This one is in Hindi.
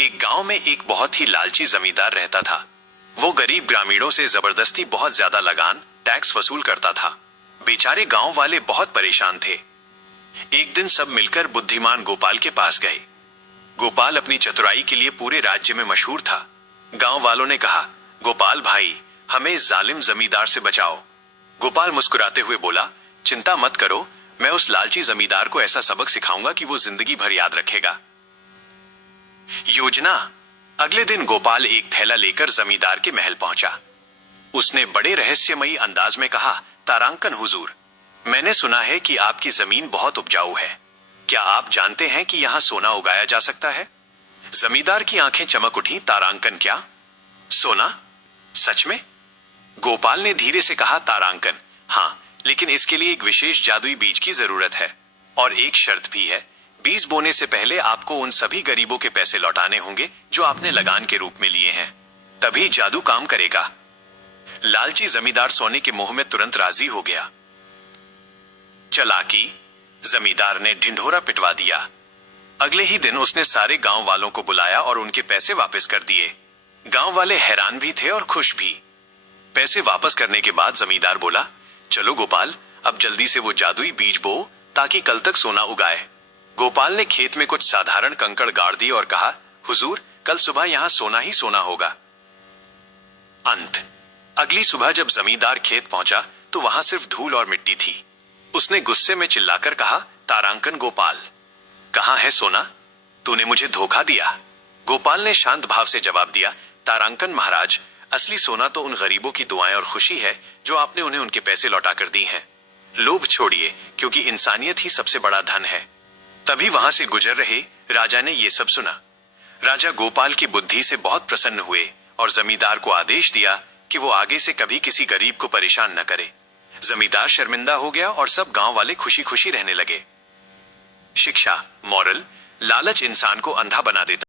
एक गांव में एक बहुत ही लालची जमींदार रहता था। वो गरीब ग्रामीणों से जबरदस्ती बहुत ज्यादा लगान टैक्स वसूल करता था। बेचारे गांव वाले बहुत परेशान थे। एक दिन सब मिलकर बुद्धिमान गोपाल के पास गए। गोपाल अपनी चतुराई के लिए पूरे राज्य में मशहूर था। गांव वालों ने कहा, गोपाल भाई, हमें इस जालिम जमींदार से बचाओ। गोपाल मुस्कुराते हुए बोला, चिंता मत करो, मैं उस लालची जमींदार को ऐसा सबक सिखाऊंगा कि वो जिंदगी भर याद रखेगा। योजना। अगले दिन गोपाल एक थैला लेकर जमींदार के महल पहुंचा। उसने बड़े रहस्यमयी अंदाज में कहा, तारांकन हुजूर, मैंने सुना है कि आपकी जमीन बहुत उपजाऊ है। क्या आप जानते हैं कि यहाँ सोना उगाया जा सकता है? जमींदार की आंखें चमक उठी। तारांकन क्या? सोना? सच में? गोपाल ने धीरे से कहा, तारांकन हाँ, लेकिन इसके लिए एक विशेष जादुई बीज की जरूरत है और एक शर्त भी है। बीज बोने से पहले आपको उन सभी गरीबों के पैसे लौटाने होंगे जो आपने लगान के रूप में लिए हैं, तभी जादू काम करेगा। लालची जमींदार सोने के मोह में तुरंत राजी हो गया। चालाकी। जमींदार ने ढिंढोरा पिटवा दिया। अगले ही दिन उसने सारे गांव वालों को बुलाया और उनके पैसे वापस कर दिए। गांव वाले हैरान भी थे और खुश भी। पैसे वापस करने के बाद जमींदार बोला, चलो गोपाल, अब जल्दी से वो जादुई बीज बो ताकि कल तक सोना उगाए। गोपाल ने खेत में कुछ साधारण कंकड़ गाड़ दिए और कहा, हुजूर, कल सुबह यहां सोना ही सोना होगा। अंत। अगली सुबह जब जमींदार खेत पहुंचा तो वहां सिर्फ धूल और मिट्टी थी। उसने गुस्से में चिल्लाकर कहा, तारांकन गोपाल, कहां है सोना? तूने मुझे धोखा दिया। गोपाल ने शांत भाव से जवाब दिया, तारांकन महाराज, असली सोना तो उन गरीबों की दुआएं और खुशी है जो आपने उन्हें उनके पैसे लौटाकर दी हैं। लोभ छोड़िए, क्योंकि इंसानियत ही सबसे बड़ा धन है। तभी वहां से गुजर रहे राजा ने ये सब सुना। राजा गोपाल की बुद्धि से बहुत प्रसन्न हुए और जमींदार को आदेश दिया कि वो आगे से कभी किसी गरीब को परेशान न करे। जमींदार शर्मिंदा हो गया और सब गांव वाले खुशी खुशी रहने लगे। शिक्षा। मॉरल, लालच इंसान को अंधा बना देता